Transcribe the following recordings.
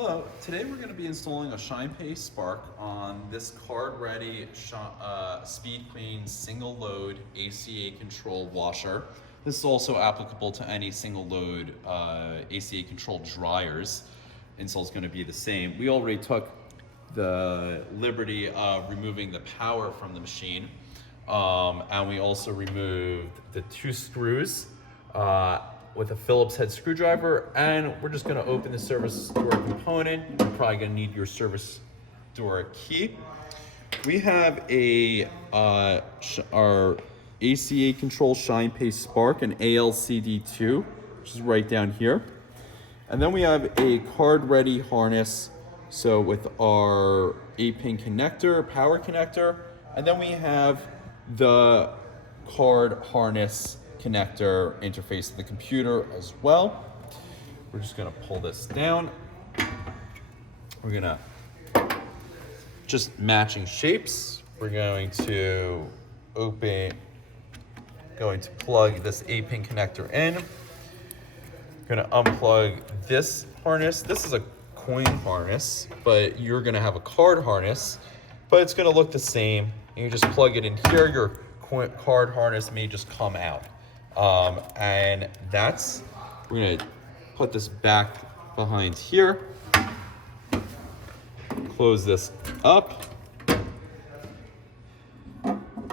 Hello, today we're going to be installing a ShinePay Spark on this card-ready Speed Queen single load ACA Control washer. This is also applicable to any single load ACA Control dryers. Install is going to be the same. We already took the liberty of removing the power from the machine, and we also removed the 2 screws with a Phillips head screwdriver, and we're just gonna open the service door component. You're probably gonna need your service door key. We have our ACA Control ShinePay Spark, an ALCD2, which is right down here. And then we have a card-ready harness, so with our 8-pin connector, power connector, and then we have the card harness connector interface to the computer as well. We're just gonna pull this down. We're gonna just matching shapes. We're going to plug this 8-pin connector in. Gonna unplug this harness. This is a coin harness, but you're gonna have a card harness, but it's gonna look the same. You just plug it in here. Your card harness may just come out. And we're gonna put this back behind here, close this up.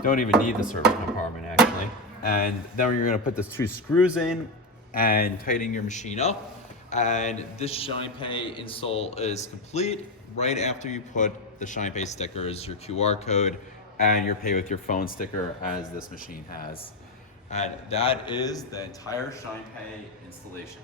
Don't even need the service compartment actually. And then you're gonna put the 2 screws in and tighten your machine up. And this ShinePay install is complete right after you put the ShinePay stickers, your QR code, and your pay with your phone sticker as this machine has. And that is the entire ShinePay installation.